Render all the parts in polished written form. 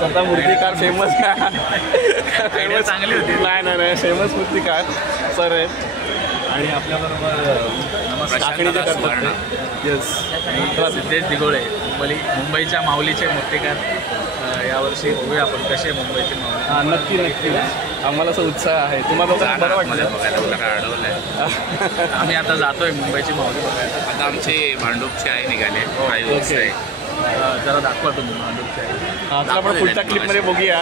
स्वतः मूर्तिकार famous famous चांगली होती. नाही फेमस मूर्तिकार सर आहेत आणि आपल्याबरोबर काकणीचे करतात. येस, सिद्धेश दिघोळे मुंबईच्या माऊलीचे मूर्तिकार. यावर्षी बघूया आपण कसे मुंबईचे माऊली. हां, नक्की नक्की. आम्हाला असं उत्साह आहे. तुम्हाला लोकांना बरं वाटलं बघायला अडवलंय. आम्ही आता जातोय मुंबईची माऊली बघायला. आता आमची भांडूपची आई निघाली. जरा दाखवा तुम्ही भांडूपची आई. आता आपण पुढच्या क्लिपमध्ये बघूया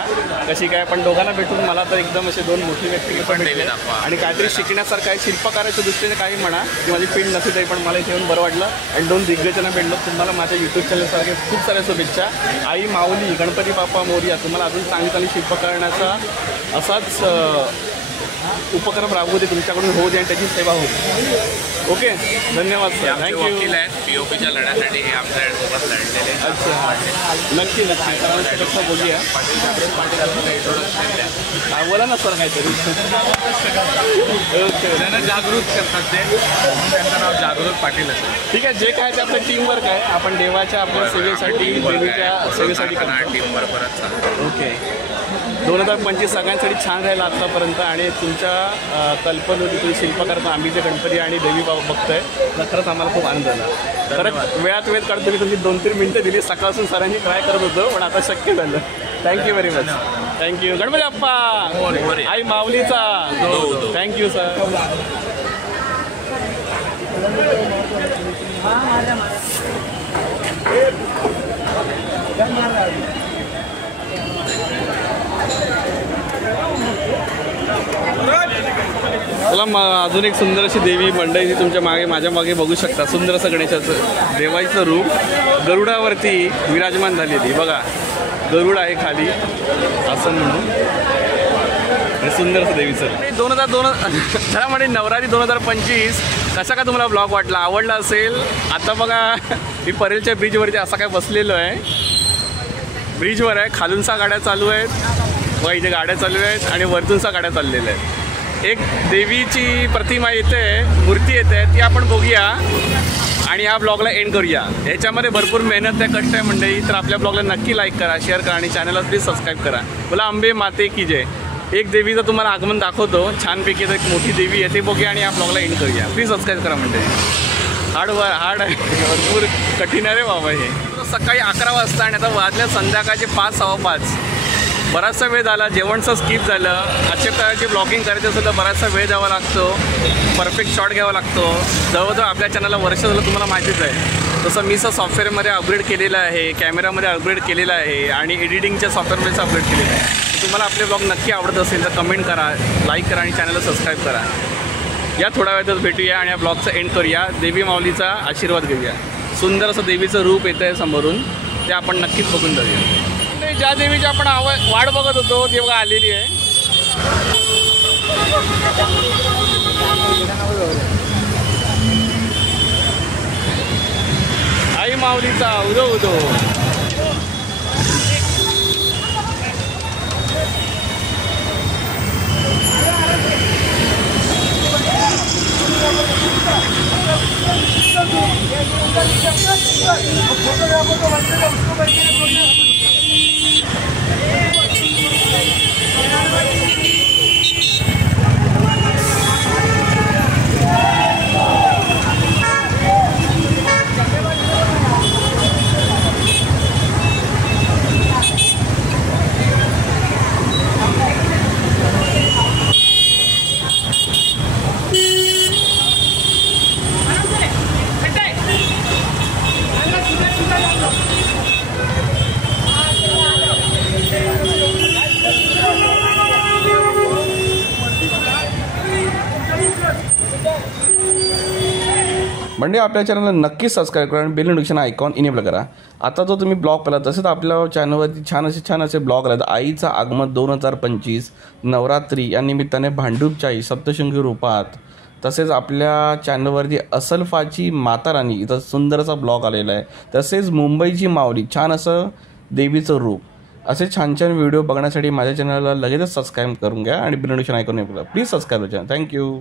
कशी काय. पण दोघांना भेटून मला तर एकदम असे दोन मोठी व्यक्ती पण भेटले आणि काहीतरी शिकण्यासारखं आहे. शिल्पकाराच्या दृष्टीने काही म्हणा की माझी फील्ड नसली तरी पण मला इथे येऊन बरं वाटलं आणि दोन दिग्गजांना भेटलो. तुम्हाला माझ्या यूट्यूब चॅनलसारखे खूप साऱ्या शुभेच्छा. आई माऊली गणपती बाप्पा मोरया तुम्हाला अजून चांगली चांगली शिल्प करण्याचा असाच उपक्रम राबवू दे, तुमच्याकडून होऊ दे आणि त्याची सेवा होते. ओके, धन्यवाद सर. थँक्यू. वकील आहेत पीओपीच्या लढ्यासाठी हे आमच्यासोबत लढलेले. अच्छा, नक्की नक्की बोलूया. बोला ना सर काहीतरी. ओके, त्यांना जागृत करतात ते, त्यांचं नाव जागृत पाटील असेल. ठीक आहे. जे काय ते आपलं टीमवर्क आहे. आपण देवाच्या आपल्या सेवेसाठी देवीच्या सेवेसाठी टीमवर परत चालतो. ओके. 2025 सगळ्यांसाठी छान राहिला आत्तापर्यंत आणि तुमच्या कल्पनेची तुम्ही शिल्पकार आम्ही जे गणपती आणि देवी बघतोय तर खरंच आम्हाला खूप आनंद झाला. खरंच वेळात वेळ काढतो. मी तुमची 2-3 मिनटं दिली. सकाळपासून सरांनी ट्राय करत होतो पण आता शक्य झालं. Thank you very much. Thank you. Ganpati Bappa आई माऊलीचा. Thank you sir. चला अजून एक सुंदर अशी देवी मंडळी तुमच्या मागे माझ्या मागे बघू शकता. सुंदर असं गणेशाचं देवाचं रूप गरुडावरती विराजमान झालेली. बघा गरुड आहे खाली असं म्हणून हे सुंदर असं देवीचं. 2002 चला म्हणजे नवरात्री 2025 कसा का तुम्हाला ब्लॉग वाटला, आवडला असेल. आता बघा मी परेलच्या ब्रिजवरती असा काय बसलेलो आहे. ब्रिजवर आहे, खालूनसा गाड्या चालू आहेत व इथे गाड्या चालू आहेत आणि वरतूनसा गाड्या चाललेल्या आहेत. एक देवीची प्रतिमा येते, मूर्ती येते, ती आपण बघूया आणि ह्या ब्लॉगला एंड करूया. याच्यामध्ये भरपूर मेहनत आहे, कष्ट आहे मंडळी. तर आपल्या ब्लॉगला नक्की लाईक करा, शेअर करा आणि चॅनलला प्लीज सबस्क्राईब करा. बोला अंबे माते की जय. एक देवीचं तुम्हाला आगमन दाखवतो छानपैकी. तर एक मोठी देवी आहे ते बघूया आणि या ब्लॉगला एंड करूया. प्लीज सबस्क्राईब करा मंडळी. हार्ड आहे, भरपूर कठीण आहे रे बाबा हे. सकाळी 11 वाजता आणि आता वाजल्या संध्याकाळचे 5-5:15. बराचसा वेळ झाला, जेवणचं स्किप झालं. अशा प्रकारची ब्लॉगिंग करायचं असेल तर बराचसा वेळ द्यावा लागतो, परफेक्ट शॉट घ्यावा लागतो. जवळजवळ आपल्या चॅनलला वर्ष झालं तुम्हाला माहितीच आहे. तसं मी सॉफ्टवेअरमध्ये अपग्रेड केलेलं आहे, कॅमेरामध्ये अपग्रेड केलेलं आहे आणि एडिटिंगच्या सॉफ्टवेअरमध्ये अपग्रेड केलेलं आहे. तुम्हाला आपले ब्लॉग नक्की आवडत असेल तर कमेंट करा, लाईक करा आणि चॅनलला सबस्क्राईब करा. या थोड्या वेळातच भेटूया आणि या ब्लॉगचा एंड करूया. देवी माऊलीचा आशीर्वाद घेऊया. सुंदर असं देवीचं रूप येतं आहे समोरून, ते आपण नक्कीच बघून जाऊया. ज्या देवीची आपण वाट बघत होतो ती बघा आलेली आहे. आई माऊलीचा उदो उदो. म्हणजे आपल्या चॅनलला नक्की सबस्क्राईब करा आणि बेल नोटिफिकेशन आयकॉन इनेबल करा. आता जो तुम्ही ब्लॉग पाहिला तसेच आपल्या चॅनलवरती छान असे ब्लॉग आले. आईचं आगमन 2025 नवरात्री या निमित्ताने भांडूपच्या आई सप्तशृंगी रूपात, तसेच आपल्या चॅनलवरती असलफाची माता राणी इथं सुंदर असा ब्लॉग आलेला आहे. तसेच मुंबईची माऊली छान असं देवीचं रूप, असे छान व्हिडिओ बघण्यासाठी माझ्या चॅनलला लगेचच सबस्क्राईब करून घ्या आणि बेल नोटिफिकेशन आयकॉन इनेबल करा. Please subscribe channel. थँक्यू.